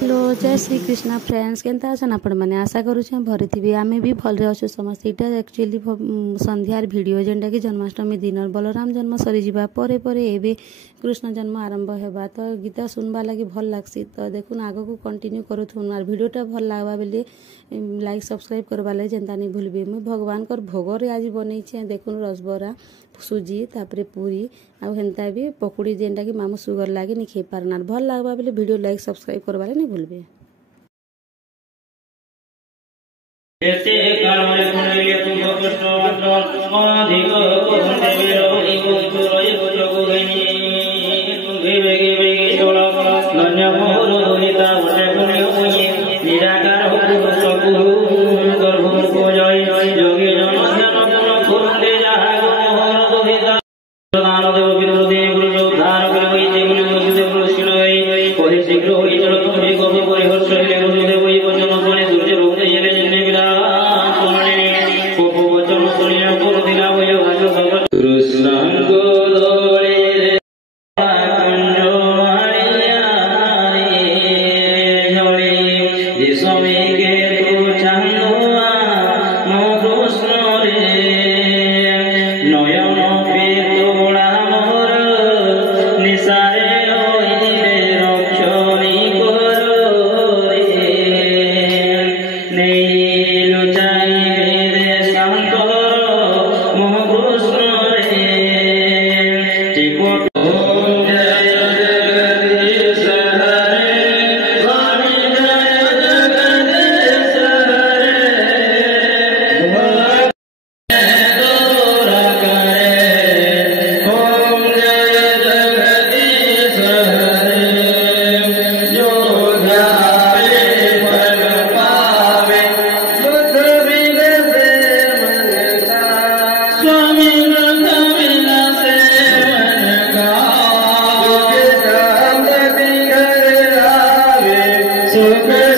Hello जय Shri Krishna friends केनता अछन आपण माने आशा करूछे भरी थी आमे भी भल अच्छु समस्त इटा एक्चुअली संध्यार वीडियो जेनटा कि जन्माष्टमी दिन बलराम जन्म सरी जीवा परे परे एबे कृष्ण जन्म आरंभ हेबा तो गीता सुनबा लगी भल लागसी तो देखुन आगो को कंटिन्यू करूथुन आर वीडियोटा भल लागबा बेले लाइक सब्सक्राइब करबा ले जेनता नहीं भूलबे मु भगवान कर भोगरे आज बनै छे देखुन रसबरा सुजी तापरे पूरी आ हेनता भी पकुड़ी जेनटा कि मामू सुगर लागे नि खे पारनार भल लागबा बेले वीडियो लाइक सब्सक्राइब करबा ले नहीं भूलबे। एते कालमरे पुनरिले तुम कृष्ण मात्र अधिक कोंते विरोधि कोचुरय कोजगुगनि तुंगे बेगे बेगे चोला नन्य मोर दुनिता वटे पुण्य पुण्य निराकार हो सबु गर्भ को जय योगी जन ध्यान गुण कोंते जहा मोर दुहिता दान देव विरोधि गुरु जोधार करबै जे गुरु देव गुरु शिणय कोहि शीघ्र होई चलो तुम भी गोप परिहर्ष हेले गुरु देव होई वचन कोने सूर्य रूप येले जने विरा कोने कोप वचन सुनिया गुरु दिला वय भाषा सब कृष्ण गोलोळे रे कुंजो मारिया रे जळे दिसमे के तू चांदुआ मो कृष्ण रे नयन Super